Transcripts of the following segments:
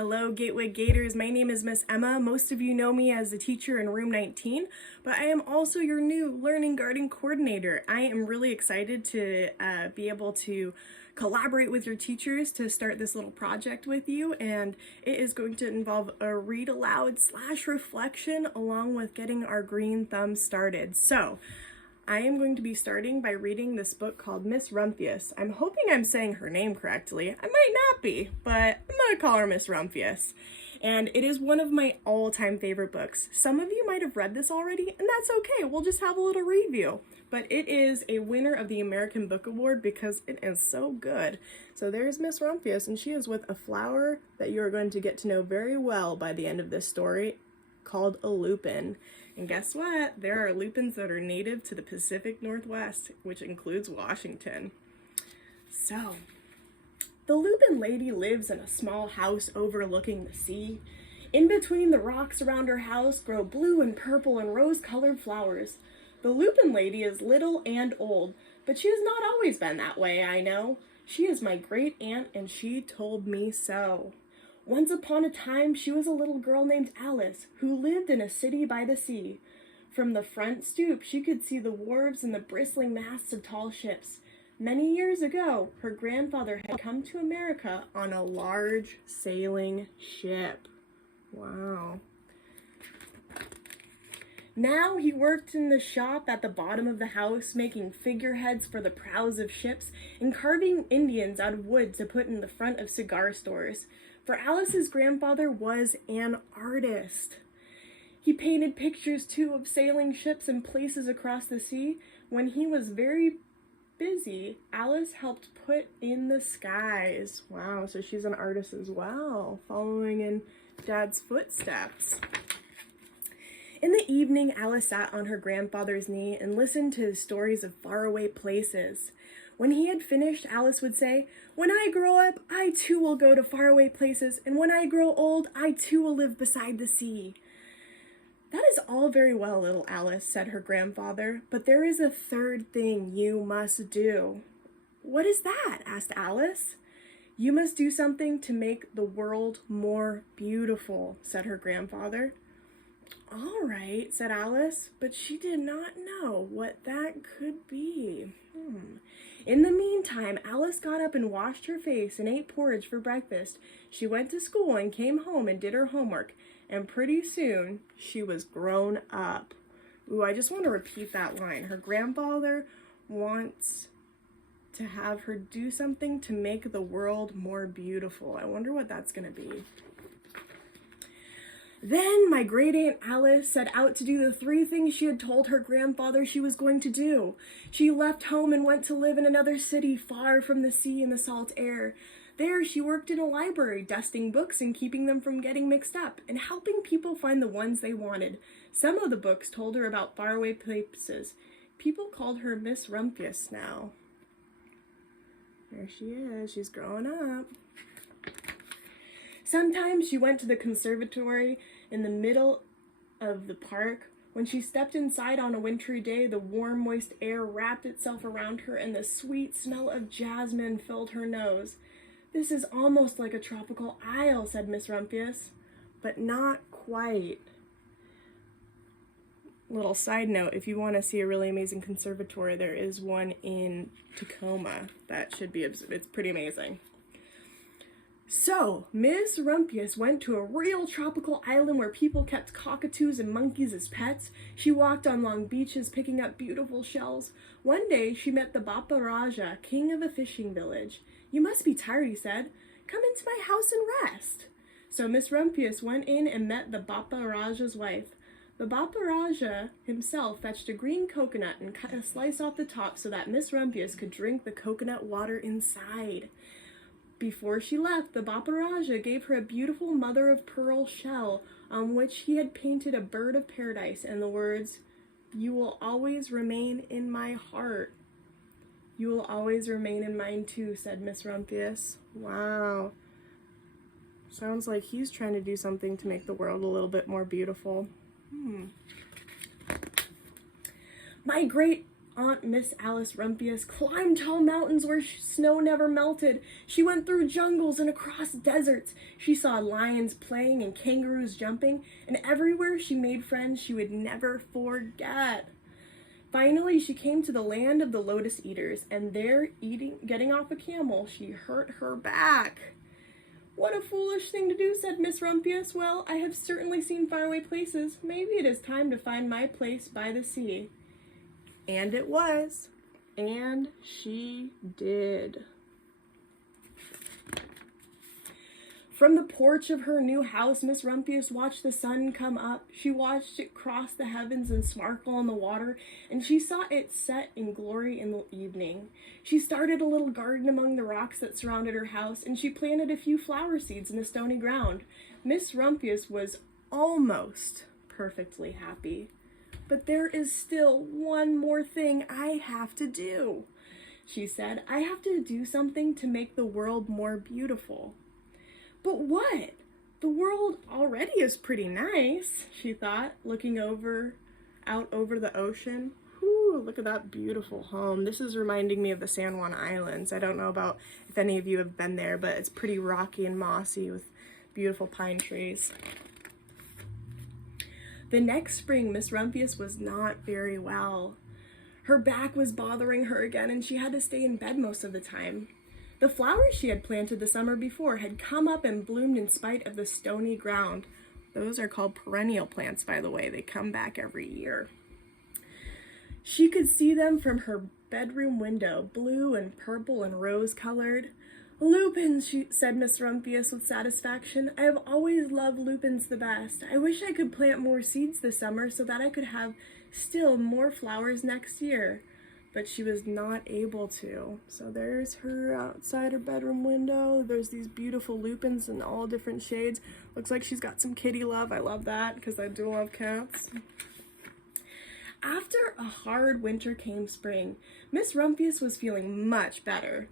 Hello, Gatewood Gators. My name is Miss Emma. Most of you know me as the teacher in room 19, but I am also your new learning garden coordinator. I am really excited to be able to collaborate with your teachers to start this little project with you, and it is going to involve a read aloud / reflection along with getting our green thumb started. So I am going to be starting by reading this book called Miss Rumphius. I'm hoping I'm saying her name correctly. I might not be, but I'm going to call her Miss Rumphius. And it is one of my all-time favorite books. Some of you might have read this already, and that's okay. We'll just have a little review. But it is a winner of the American Book Award because it is so good. So there's Miss Rumphius, and she is with a flower that you are going to get to know very well by the end of this story, called a lupin. And guess what? There are lupins that are native to the Pacific Northwest, which includes Washington. So, the lupin lady lives in a small house overlooking the sea. In between the rocks around her house grow blue and purple and rose-colored flowers. The lupin lady is little and old, but she has not always been that way, I know. She is my great aunt, and she told me so. Once upon a time, she was a little girl named Alice, who lived in a city by the sea. From the front stoop, she could see the wharves and the bristling masts of tall ships. Many years ago, her grandfather had come to America on a large sailing ship. Wow. Now he worked in the shop at the bottom of the house, making figureheads for the prows of ships and carving Indians out of wood to put in the front of cigar stores. For Alice's grandfather was an artist. He painted pictures, too, of sailing ships and places across the sea. When he was very busy, Alice helped put in the skies. Wow, so she's an artist as well, following in Dad's footsteps. In the evening, Alice sat on her grandfather's knee and listened to his stories of faraway places. When he had finished, Alice would say, "When I grow up, I too will go to faraway places, and when I grow old, I too will live beside the sea." "That is all very well, little Alice," said her grandfather, "but there is a third thing you must do." "What is that?" asked Alice. "You must do something to make the world more beautiful," said her grandfather. "All right," said Alice, but she did not know what that could be. In the meantime, Alice got up and washed her face and ate porridge for breakfast. She went to school and came home and did her homework, and pretty soon she was grown up. Ooh, I just want to repeat that line. Her grandfather wants to have her do something to make the world more beautiful. I wonder what that's going to be. Then my great aunt Alice set out to do the 3 things she had told her grandfather she was going to do. She left home and went to live in another city far from the sea and the salt air. There she worked in a library, dusting books and keeping them from getting mixed up, and helping people find the ones they wanted. Some of the books told her about faraway places. People called her Miss Rumphius now. There she is. She's growing up. Sometimes she went to the conservatory in the middle of the park. When she stepped inside on a wintry day, the warm, moist air wrapped itself around her and the sweet smell of jasmine filled her nose. "This is almost like a tropical isle," said Miss Rumphius, "but not quite." Little side note, if you want to see a really amazing conservatory, there is one in Tacoma that should be, it's pretty amazing. So, Miss Rumphius went to a real tropical island where people kept cockatoos and monkeys as pets. She walked on long beaches picking up beautiful shells. One day, she met the Bapa Raja, king of a fishing village. "You must be tired," he said. "Come into my house and rest." So Miss Rumphius went in and met the Bapa Raja's wife. The Bapa Raja himself fetched a green coconut and cut a slice off the top so that Miss Rumphius could drink the coconut water inside. Before she left, the Bapa Raja gave her a beautiful mother-of-pearl shell on which he had painted a bird of paradise and the words, "You will always remain in my heart." "You will always remain in mine too," said Miss Rumphius. Wow. Sounds like he's trying to do something to make the world a little bit more beautiful. My great Aunt Miss Alice Rumphius climbed tall mountains where snow never melted. She went through jungles and across deserts. She saw lions playing and kangaroos jumping, and everywhere she made friends she would never forget. Finally, she came to the land of the lotus eaters, and there, getting off a camel, she hurt her back. "What a foolish thing to do," said Miss Rumphius. "Well, I have certainly seen faraway places. Maybe it is time to find my place by the sea." And it was. And she did. From the porch of her new house, Miss Rumphius watched the sun come up. She watched it cross the heavens and sparkle on the water, and she saw it set in glory in the evening. She started a little garden among the rocks that surrounded her house, and she planted a few flower seeds in the stony ground. Miss Rumphius was almost perfectly happy. "But there is still one more thing I have to do," she said. "I have to do something to make the world more beautiful." "But what? The world already is pretty nice," she thought, looking out over the ocean. Whew, look at that beautiful home. This is reminding me of the San Juan Islands. I don't know about if any of you have been there, but it's pretty rocky and mossy with beautiful pine trees. The next spring, Miss Rumphius was not very well. Her back was bothering her again, and she had to stay in bed most of the time. The flowers she had planted the summer before had come up and bloomed in spite of the stony ground. Those are called perennial plants, by the way. They come back every year. She could see them from her bedroom window, blue and purple and rose-colored. "Lupins," said Miss Rumphius with satisfaction. "I have always loved lupins the best. I wish I could plant more seeds this summer so that I could have still more flowers next year." But she was not able to. So there's her outside her bedroom window. There's these beautiful lupins in all different shades. Looks like she's got some kitty love. I love that because I do love cats. After a hard winter came spring. Miss Rumphius was feeling much better.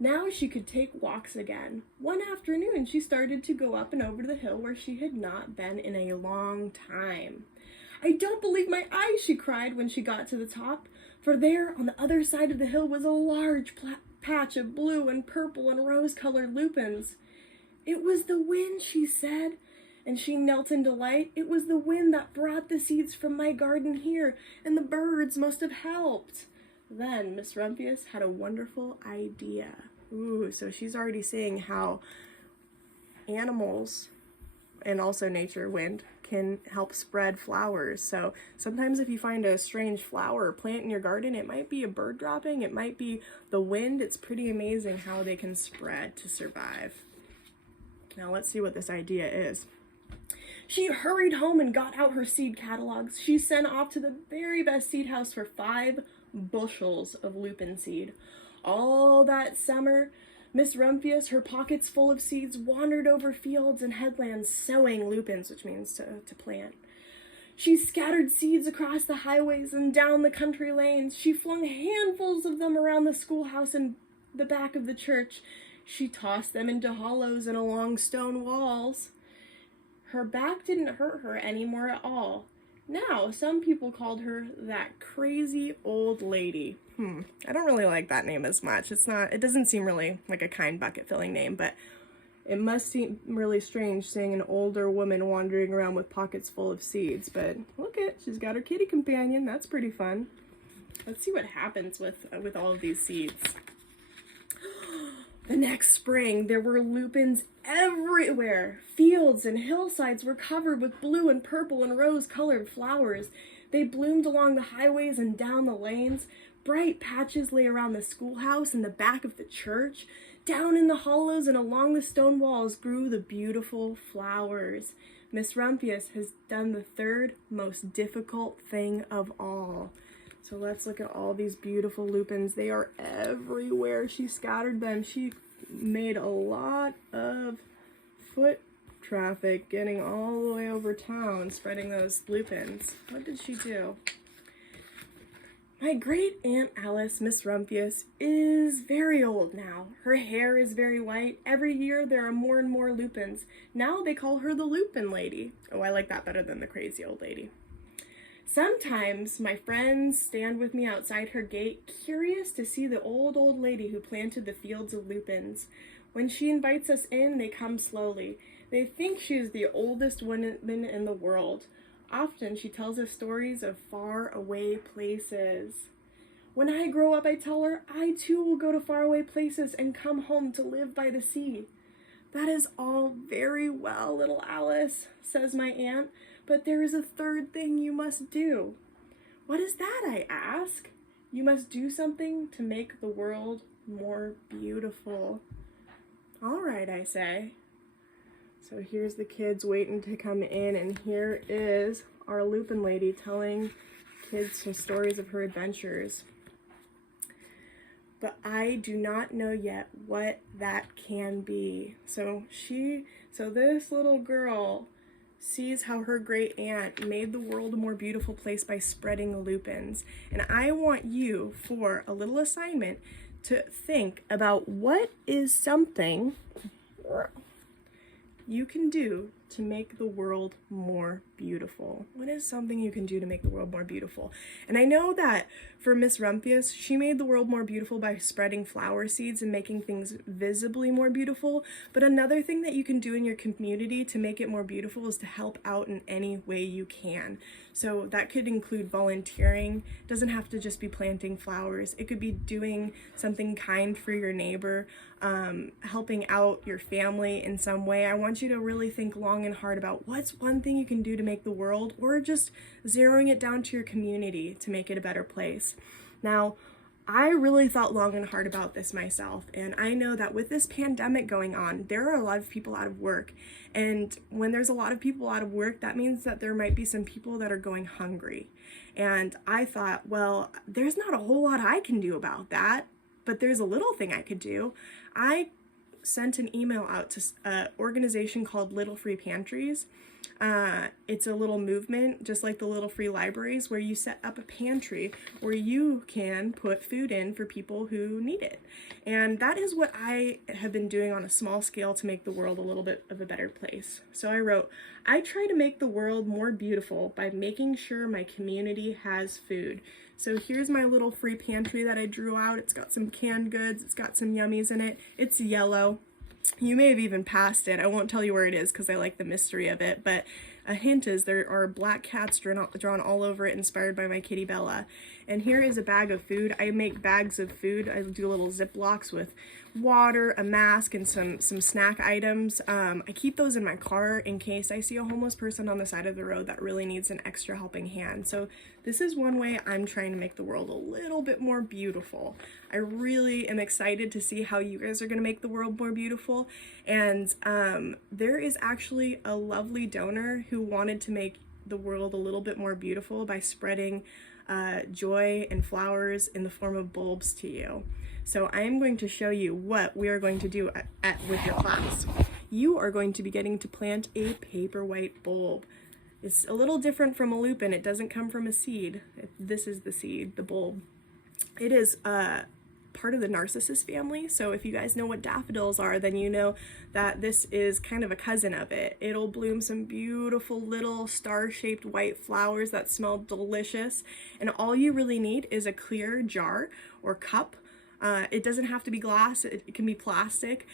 Now she could take walks again. One afternoon, she started to go up and over the hill where she had not been in a long time. "I don't believe my eyes," she cried when she got to the top. For there, on the other side of the hill, was a large patch of blue and purple and rose-colored lupins. "It was the wind," she said, and she knelt in delight. "It was the wind that brought the seeds from my garden here, and the birds must have helped." Then Miss Rumphius had a wonderful idea. Ooh, so she's already seeing how animals and also nature, wind, can help spread flowers. So sometimes if you find a strange flower or plant in your garden, it might be a bird dropping, it might be the wind. It's pretty amazing how they can spread to survive. Now let's see what this idea is. She hurried home and got out her seed catalogs. She sent off to the very best seed house for 5 bushels of lupin seed. All that summer, Miss Rumphius, her pockets full of seeds, wandered over fields and headlands sowing lupins, which means to plant. She scattered seeds across the highways and down the country lanes. She flung handfuls of them around the schoolhouse and the back of the church. She tossed them into hollows and along stone walls. Her back didn't hurt her anymore at all. Now, some people called her that crazy old lady. I don't really like that name as much. It doesn't seem really like a kind bucket filling name, but it must seem really strange seeing an older woman wandering around with pockets full of seeds. But look she's got her kitty companion. That's pretty fun. Let's see what happens with all of these seeds. The next spring, there were lupins everywhere. Fields and hillsides were covered with blue and purple and rose-colored flowers. They bloomed along the highways and down the lanes. Bright patches lay around the schoolhouse and the back of the church. Down in the hollows and along the stone walls grew the beautiful flowers. Miss Rumphius has done the third most difficult thing of all. So let's look at all these beautiful lupins. They are everywhere. She scattered them. She made a lot of foot traffic getting all the way over town, spreading those lupins. What did she do? My great Aunt Alice, Miss Rumphius, is very old now. Her hair is very white. Every year there are more and more lupins. Now they call her the Lupin Lady. Oh, I like that better than the crazy old lady. Sometimes my friends stand with me outside her gate, curious to see the old lady who planted the fields of lupins. When she invites us in, they come slowly. They think she is the oldest woman in the world. Often she tells us stories of far away places. When I grow up, I tell her, I too will go to faraway places and come home to live by the sea. That is all very well, little Alice, says my aunt, but there is a third thing you must do. What is that, I ask? You must do something to make the world more beautiful. All right, I say. So here's the kids waiting to come in, and here is our lupin lady telling kids some stories of her adventures. But I do not know yet what that can be. So this little girl sees how her great aunt made the world a more beautiful place by spreading lupins. And I want you, for a little assignment, to think about what is something you can do to make the world more beautiful. What is something you can do to make the world more beautiful? And I know that for Miss Rumphius, she made the world more beautiful by spreading flower seeds and making things visibly more beautiful. But another thing that you can do in your community to make it more beautiful is to help out in any way you can. So that could include volunteering. It doesn't have to just be planting flowers. It could be doing something kind for your neighbor, helping out your family in some way. I want you to really think long and hard about what's one thing you can do to make the world, or just zeroing it down to your community to make it a better place. Now, I really thought long and hard about this myself, and I know that with this pandemic going on, there are a lot of people out of work, and when there's a lot of people out of work, that means that there might be some people that are going hungry. And I thought, well, there's not a whole lot I can do about that, but there's a little thing I could do. I sent an email out to an organization called Little Free Pantries. It's a little movement, just like the Little Free Libraries, where you set up a pantry where you can put food in for people who need it. And that is what I have been doing on a small scale to make the world a little bit of a better place. So I wrote, I try to make the world more beautiful by making sure my community has food. So here's my little free pantry that I drew out. It's got some canned goods, it's got some yummies in it. It's yellow. You may have even passed it. I won't tell you where it is because I like the mystery of it, but a hint is there are black cats drawn all over it, inspired by my kitty Bella. And here is a bag of food. I make bags of food. I do little Ziplocs with water, a mask, and some snack items. I keep those in my car in case I see a homeless person on the side of the road that really needs an extra helping hand. So this is one way I'm trying to make the world a little bit more beautiful. I really am excited to see how you guys are going to make the world more beautiful. And there is actually a lovely donor who wanted to make the world a little bit more beautiful by spreading joy and flowers in the form of bulbs to you. So I am going to show you what we are going to do with your class. You are going to be getting to plant a paperwhite bulb. It's a little different from a lupin. It doesn't come from a seed. This is the seed, the bulb. It is part of the narcissus family. So if you guys know what daffodils are, then you know that this is kind of a cousin of it. It'll bloom some beautiful little star-shaped white flowers that smell delicious. And all you really need is a clear jar or cup. It doesn't have to be glass, it can be plastic.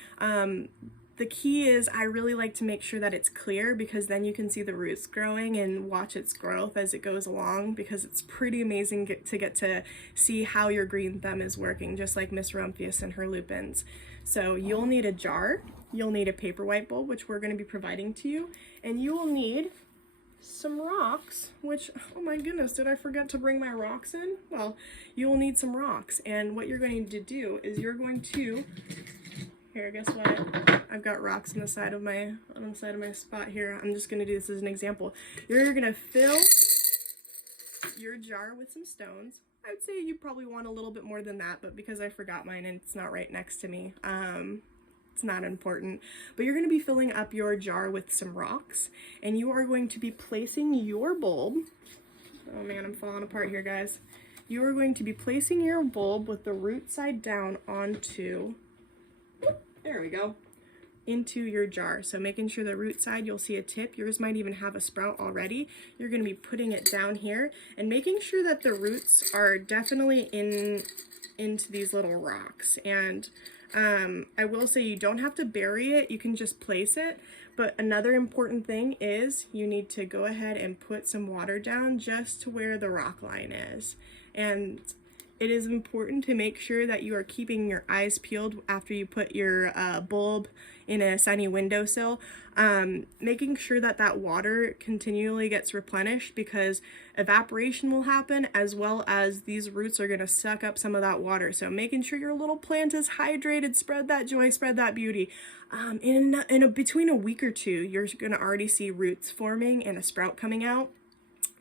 The key is I really like to make sure that it's clear, because then you can see the roots growing and watch its growth as it goes along, because it's pretty amazing to get to see how your green thumb is working, just like Miss Rumphius and her lupins. So you'll need a jar, you'll need a paperwhite bulb, which we're going to be providing to you, and you will need some rocks, which, oh my goodness, did I forget to bring my rocks in? Well, you will need some rocks, and what you're going to do is you're going to, here, guess what? I've got rocks on the side of my spot here. I'm just gonna do this as an example. You're gonna fill your jar with some stones. I would say you probably want a little bit more than that, but because I forgot mine and it's not right next to me, it's not important. But you're gonna be filling up your jar with some rocks, and you are going to be placing your bulb, oh man, I'm falling apart here, guys. You are going to be placing your bulb with the root side down onto, there we go, into your jar. So making sure the root side, you'll see a tip. Yours might even have a sprout already. You're going to be putting it down here and making sure that the roots are definitely into these little rocks. And I will say you don't have to bury it, you can just place it. But another important thing is you need to go ahead and put some water down just to where the rock line is. And it is important to make sure that you are keeping your eyes peeled after you put your bulb in a sunny windowsill, making sure that that water continually gets replenished, because evaporation will happen as well as these roots are going to suck up some of that water. So making sure your little plant is hydrated, spread that joy, spread that beauty. Between a week or two, you're going to already see roots forming and a sprout coming out.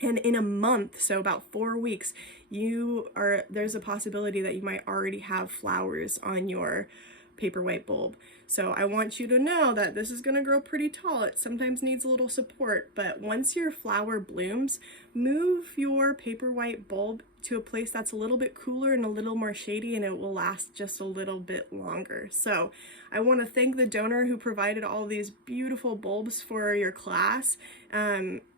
And in a month, so about 4 weeks, there's a possibility that you might already have flowers on your paperwhite bulb. So I want you to know that this is going to grow pretty tall. It sometimes needs a little support, but once your flower blooms, move your paperwhite bulb to a place that's a little bit cooler and a little more shady, and it will last just a little bit longer. So I want to thank the donor who provided all these beautiful bulbs for your class.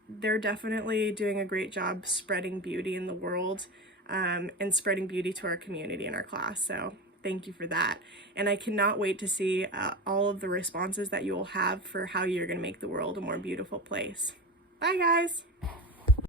They're definitely doing a great job spreading beauty in the world, and spreading beauty to our community and our class. So thank you for that. And I cannot wait to see all of the responses that you will have for how you're going to make the world a more beautiful place. Bye, guys.